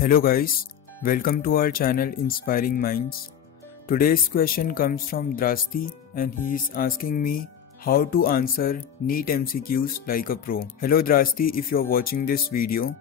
Hello guys, welcome to our channel Inspiring Minds. Today's question comes from Drasti and he is asking me how to answer NEET MCQs like a pro. Hello Drasti, if you're watching this video,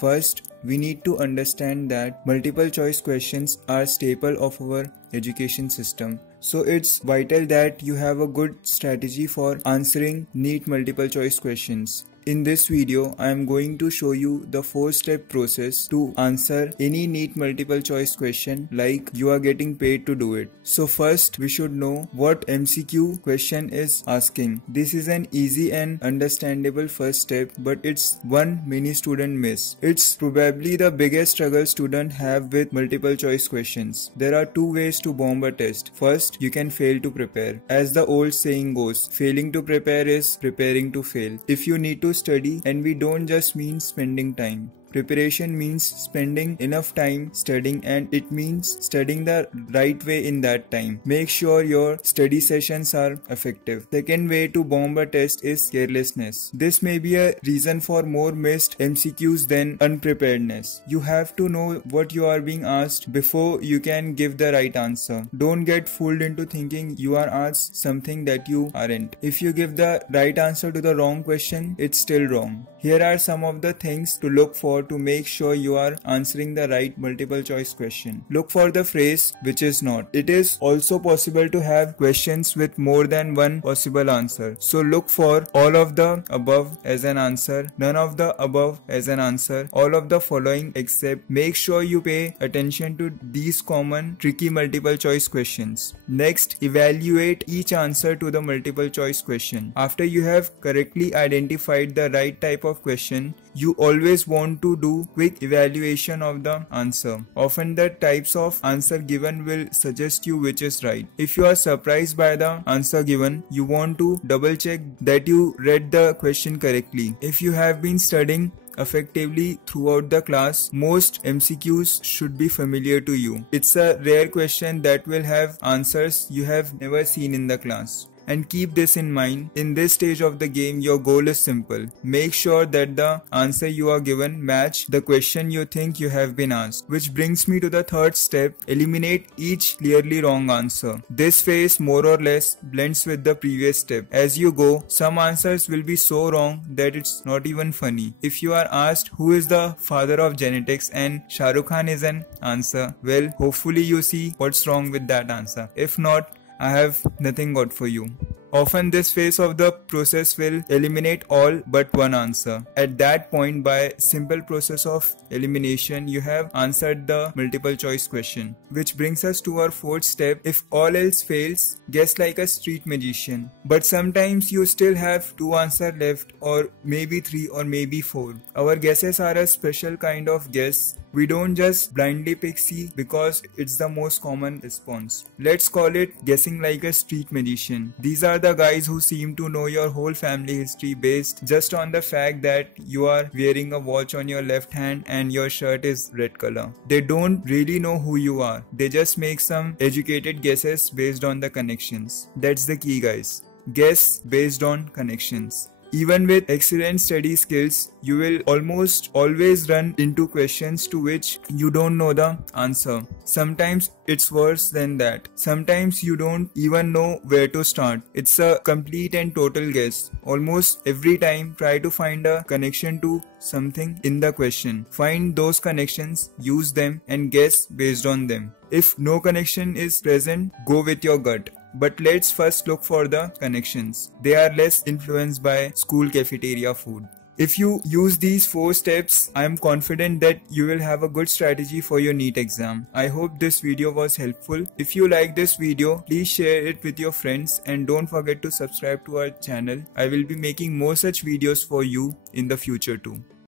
first we need to understand that multiple choice questions are staple of our education system. So it's vital that you have a good strategy for answering NEET multiple choice questions. In this video, I am going to show you the 4-step process to answer any NEET multiple choice question like you are getting paid to do it. So first, we should know what MCQ question is asking. This is an easy and understandable first step, but it's one many students miss. It's probably the biggest struggle students have with multiple choice questions. There are two ways to bomb a test. First, you can fail to prepare. As the old saying goes, failing to prepare is preparing to fail. If you need to study, and we don't just mean spending time. Preparation means spending enough time studying, and it means studying the right way in that time. Make sure your study sessions are effective. Second way to bomb a test is carelessness. This may be a reason for more missed MCQs than unpreparedness. You have to know what you are being asked before you can give the right answer. Don't get fooled into thinking you are asked something that you aren't. If you give the right answer to the wrong question, it's still wrong. Here are some of the things to look for to make sure you are answering the right multiple choice question. Look for the phrase which is not. It is also possible to have questions with more than one possible answer. So look for all of the above as an answer, none of the above as an answer, all of the following except. Make sure you pay attention to these common tricky multiple choice questions. Next, evaluate each answer to the multiple choice question. After you have correctly identified the right type of question, you always want to do quick evaluation of the answer. Often the types of answer given will suggest you which is right. If you are surprised by the answer given, you want to double check that you read the question correctly. If you have been studying effectively throughout the class, most MCQs should be familiar to you. It's a rare question that will have answers you have never seen in the class. And keep this in mind, in this stage of the game, your goal is simple. Make sure that the answer you are given match the question you think you have been asked. Which brings me to the third step, eliminate each clearly wrong answer. This phase more or less blends with the previous step. As you go, some answers will be so wrong that it's not even funny. If you are asked who is the father of genetics and Shah Rukh Khan is an answer, well, hopefully you see what's wrong with that answer. If not, I have nothing got for you. Often this phase of the process will eliminate all but one answer. At that point, by simple process of elimination, you have answered the multiple choice question. Which brings us to our fourth step. If all else fails, guess like a street magician. But sometimes you still have 2 answers left, or maybe 3 or maybe 4. Our guesses are a special kind of guess. We don't just blindly pick C because it's the most common response. Let's call it guessing like a street magician. These are the guys who seem to know your whole family history based just on the fact that you are wearing a watch on your left hand and your shirt is red color. They don't really know who you are. They just make some educated guesses based on the connections. That's the key, guys. Guess based on connections. Even with excellent study skills, you will almost always run into questions to which you don't know the answer. Sometimes it's worse than that. Sometimes you don't even know where to start. It's a complete and total guess. Almost every time, try to find a connection to something in the question. Find those connections, use them, and guess based on them. If no connection is present, go with your gut. But let's first look for the connections. They are less influenced by school cafeteria food. If you use these 4 steps, I am confident that you will have a good strategy for your NEET exam. I hope this video was helpful. If you like this video, please share it with your friends and don't forget to subscribe to our channel. I will be making more such videos for you in the future too.